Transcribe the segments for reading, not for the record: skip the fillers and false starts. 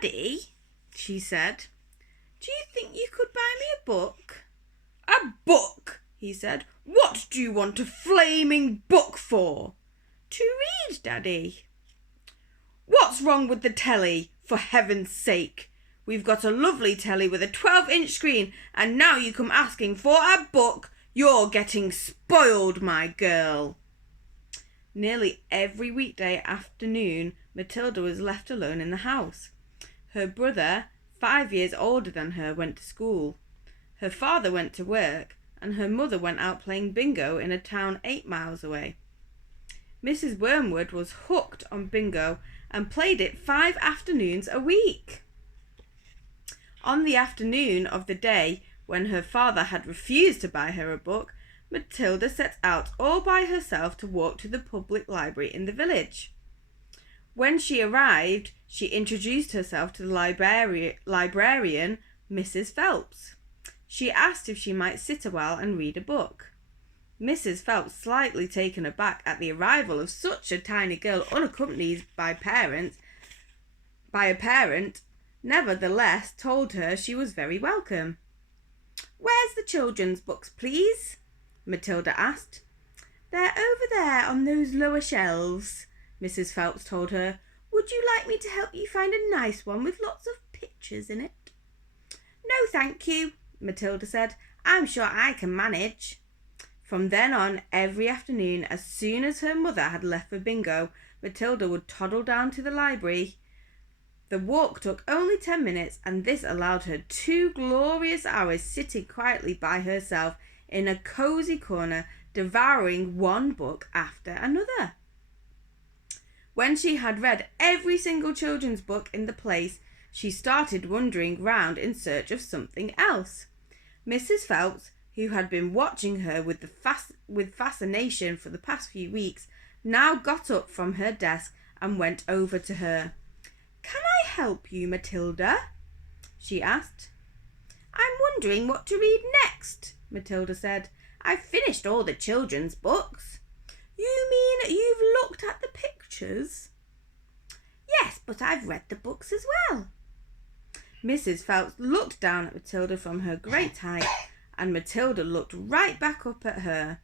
Daddy, she said, do you think you could buy me a book? A book, he said. What do you want a flaming book for? To read, Daddy. What's wrong with the telly, for heaven's sake? We've got a lovely telly with a 12-inch screen, and now you come asking for a book. You're getting spoiled, my girl. Nearly every weekday afternoon, Matilda was left alone in the house. Her brother, 5 years older than her, went to school. Her father went to work, and her mother went out playing bingo in a town 8 miles away. Mrs. Wormwood was hooked on bingo and played it 5 afternoons a week. On the afternoon of the day when her father had refused to buy her a book, Matilda set out all by herself to walk to the public library in the village. When she arrived, she introduced herself to the librarian, Mrs. Phelps. She asked if she might sit a while and read a book. Mrs. Phelps, slightly taken aback at the arrival of such a tiny girl unaccompanied by a parent, nevertheless told her she was very welcome. "Where's the children's books, please?" Matilda asked. "They're over there on those lower shelves," Mrs. Phelps told her. "Would you like me to help you find a nice one with lots of pictures in it?" "No, thank you," Matilda said. "I'm sure I can manage." From then on, every afternoon, as soon as her mother had left for bingo, Matilda would toddle down to the library. The walk took only 10 minutes, and this allowed her 2 glorious hours sitting quietly by herself in a cosy corner, devouring one book after another. When she had read every single children's book in the place, she started wandering round in search of something else. Mrs. Phelps, who had been watching her with fascination for the past few weeks, now got up from her desk and went over to her. "Can I help you, Matilda?" she asked. "I'm wondering what to read next," Matilda said. "I've finished all the children's books." "You mean you've looked at the pictures?" "Yes, but I've read the books as well." Mrs. Phelps looked down at Matilda from her great height, and Matilda looked right back up at her.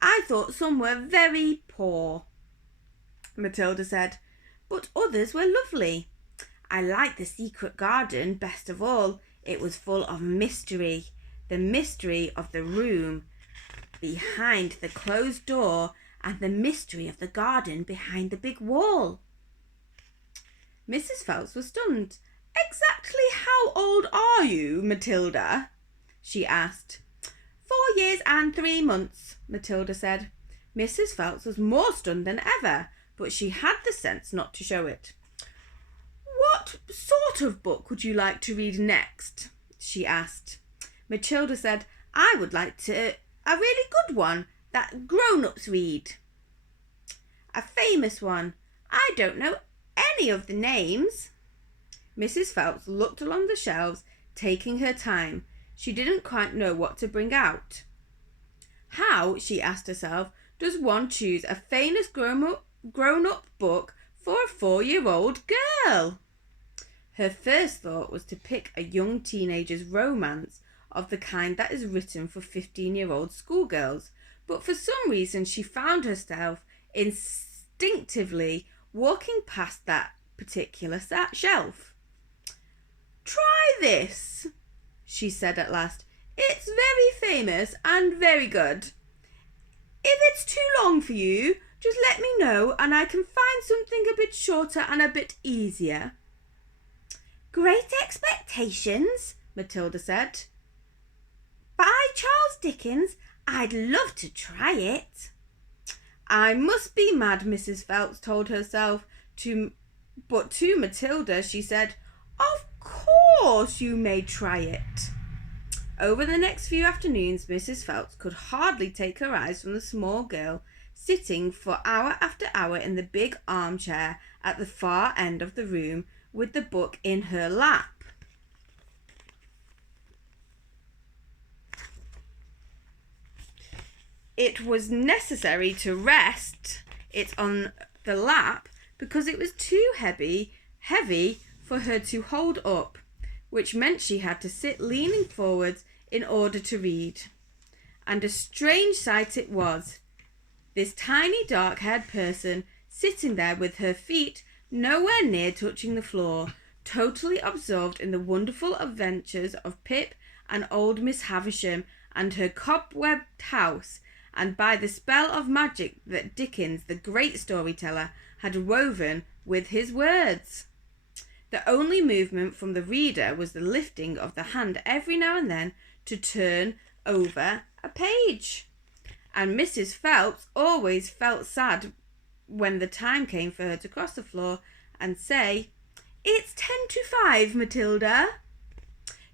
"I thought some were very poor," Matilda said, "but others were lovely. I liked The Secret Garden best of all. It was full of mystery. The mystery of the room behind the closed door and the mystery of the garden behind the big wall." Mrs. Phelps was stunned. "Exactly how old are you, Matilda?" she asked. 4 years and 3 months, Matilda said. Mrs. Phelps was more stunned than ever, but she had the sense not to show it. "What sort of book would you like to read next?" she asked. Matilda said, "I would like a really good one that grown-ups read." "A famous one. I don't know any of the names." Mrs. Phelps looked along the shelves, taking her time. She didn't quite know what to bring out. How, she asked herself, does one choose a famous grown-up book for a 4-year-old girl? Her first thought was to pick a young teenager's romance of the kind that is written for 15-year-old schoolgirls, but for some reason she found herself instinctively walking past that particular shelf. "Try this," she said at last. "It's very famous and very good. If it's too long for you, just let me know and I can find something a bit shorter and a bit easier." "Great Expectations," Matilda said. "By Charles Dickens. I'd love to try it." "I must be mad," Mrs. Phelps told herself. But to Matilda she said, "Of course you may try it." Over the next few afternoons, Mrs. Phelps could hardly take her eyes from the small girl sitting for hour after hour in the big armchair at the far end of the room with the book in her lap. It was necessary to rest it on the lap because it was too heavy heavy for her to hold up, which meant she had to sit leaning forwards in order to read. And a strange sight it was. This tiny dark-haired person sitting there with her feet nowhere near touching the floor, totally absorbed in the wonderful adventures of Pip and old Miss Havisham and her cobwebbed house, and by the spell of magic that Dickens, the great storyteller, had woven with his words. The only movement from the reader was the lifting of the hand every now and then to turn over a page. And Mrs. Phelps always felt sad when the time came for her to cross the floor and say, "It's 10 to 5, Matilda."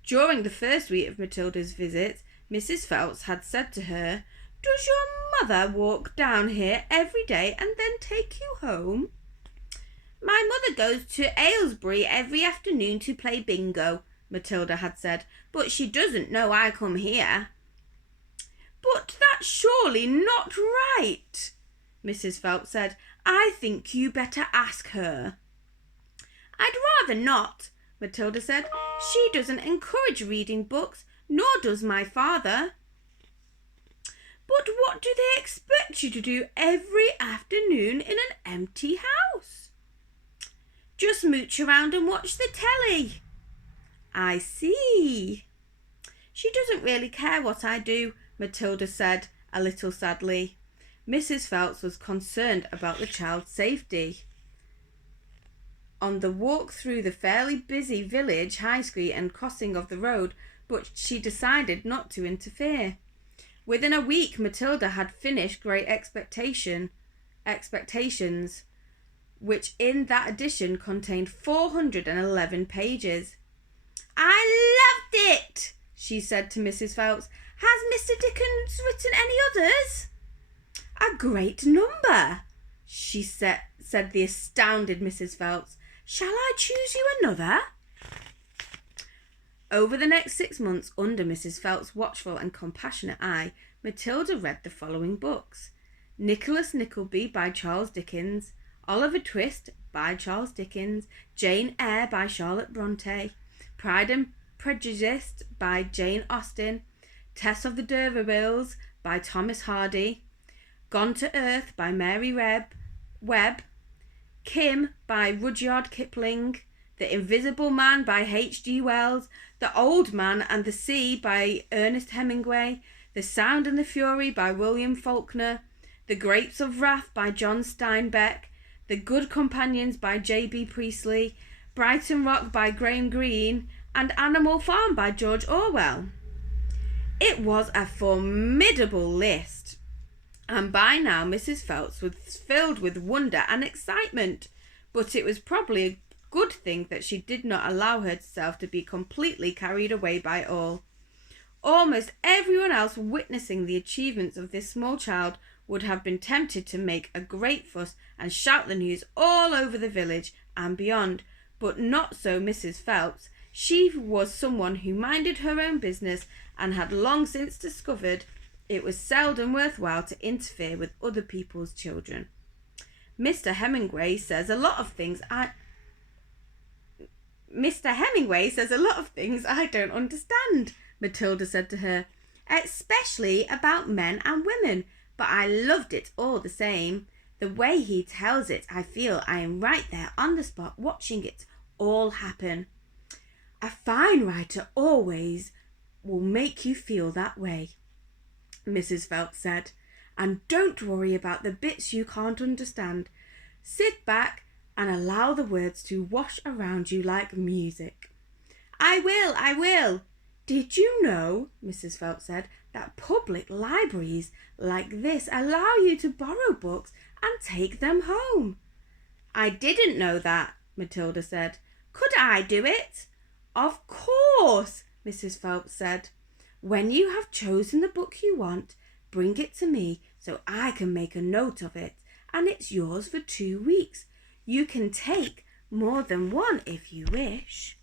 During the first week of Matilda's visit, Mrs. Phelps had said to her, "Does your mother walk down here every day and then take you home?" "My mother goes to Aylesbury every afternoon to play bingo," Matilda had said, "but she doesn't know I come here." "But that's surely not right," Mrs. Phelps said. "I think you better ask her." "I'd rather not," Matilda said. "She doesn't encourage reading books, nor does my father." "But what do they expect you to do every afternoon in an empty house?" "Just mooch around and watch the telly." "I see." "She doesn't really care what I do," Matilda said a little sadly. Mrs. Phelps was concerned about the child's safety. On the walk through the fairly busy village high street and crossing of the road, but she decided not to interfere. Within a week, Matilda had finished Great Expectations, which in that edition contained 411 pages. "I loved it," she said to Mrs. Phelps. "Has Mr. Dickens written any others?" "A great number," said the astounded Mrs. Phelps. "Shall I choose you another?" Over the next 6 months, under Mrs. Phelps' watchful and compassionate eye, Matilda read the following books: Nicholas Nickleby by Charles Dickens, Oliver Twist by Charles Dickens, Jane Eyre by Charlotte Bronte, Pride and Prejudice by Jane Austen, Tess of the D'Urbervilles by Thomas Hardy, Gone to Earth by Mary Webb, Kim by Rudyard Kipling, The Invisible Man by H.G. Wells, The Old Man and the Sea by Ernest Hemingway, The Sound and the Fury by William Faulkner, The Grapes of Wrath by John Steinbeck, The Good Companions by J.B. Priestley, Brighton Rock by Graham Greene, and Animal Farm by George Orwell. It was a formidable list, and by now Mrs. Phelps was filled with wonder and excitement, but it was probably a good thing that she did not allow herself to be completely carried away by all. Almost everyone else witnessing the achievements of this small child would have been tempted to make a great fuss and shout the news all over the village and beyond, but not so Mrs. Phelps. She was someone who minded her own business and had long since discovered it was seldom worthwhile to interfere with other people's children. Mr. Hemingway says a lot of things I don't understand," Matilda said to her, "especially about men and women, but I loved it all the same. The way he tells it, I feel I am right there on the spot watching it all happen." "A fine writer always will make you feel that way," Mrs. Phelps said, "and don't worry about the bits you can't understand. Sit back and allow the words to wash around you like music." I will. "Did you know," Mrs. Phelps said, "that public libraries like this allow you to borrow books and take them home?" "I didn't know that," Matilda said. "Could I do it?" "Of course," Mrs. Phelps said. "When you have chosen the book you want, bring it to me so I can make a note of it, and it's yours for 2 weeks. You can take more than one if you wish."